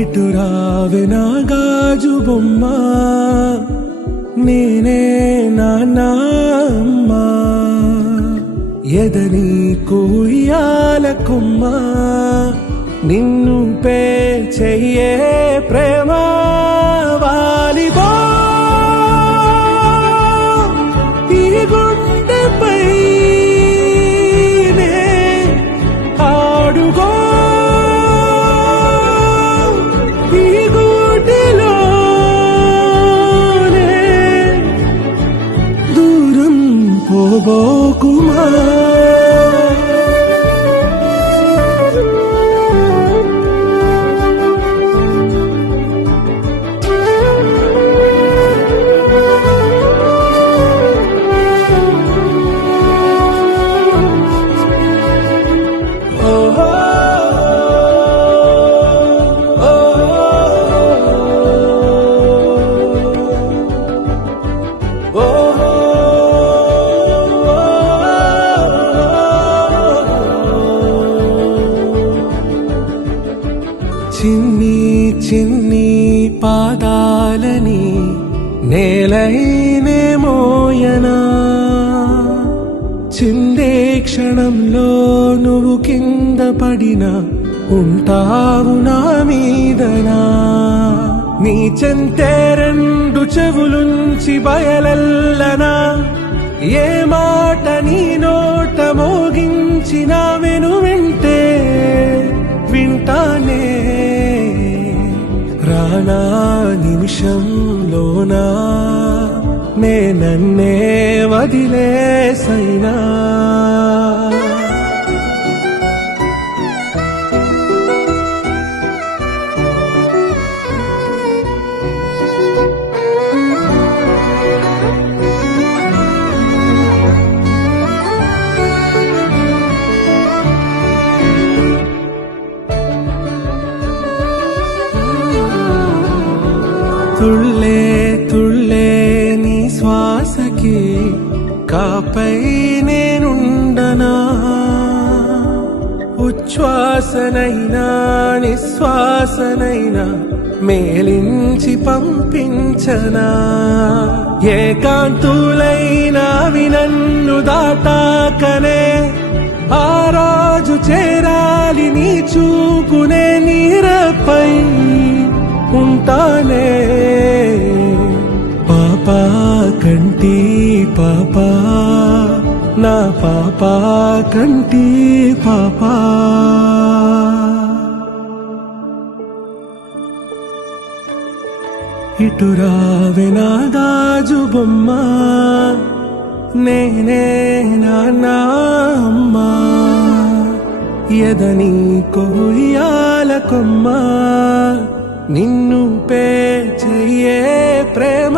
ఇటు రావే నా గాజు బొమ్మ, నేనే నాన్న అమ్మ. ఎదని కూయాల కొమ్మ, నిన్ను పే చెయ్యే ప్రేమ వాలిబో. ఈ గుండెపై నే ఆడుగో, ఈ గూటిలోనే దూరం పోబోకుమా. చిన్ని చిన్ని పాదాలని నేలైనే మోయనా, చిందే క్షణంలో నువ్వు కింద పడినా ఉంటావు నా మీదనా. నీ చెంతే రెండు చెవులుంచి బయలెల్లనా, ఏ మాట నీ నోట మోగించిన వెను వింటే వింటానే. రానా నిమిషంలోనా నే నన్నే వదిలేసైనా. తుళ్ళే తుళ్ళే నీ శ్వాసకి కాపై నేనుండనా, ఉచ్ఛ్వాసనైనా నిశ్వాసనైనా మేలించి పంపించనా. ఏకాంతులైనా నన్ను దాటాకనే ఆ రాజు చేరాలి నీ చూపునే నీరపై ఉంటానే. పాపా కంటి పాపా, నా పాపా కంటి పాపా. ఇటు రావే నా గాజు బొమ్మ, నేనే నాన్న అమ్మ. ఎదని కొయ్యాల కొమ్మ, నిన్ను పే చెయ్యే ప్రేమ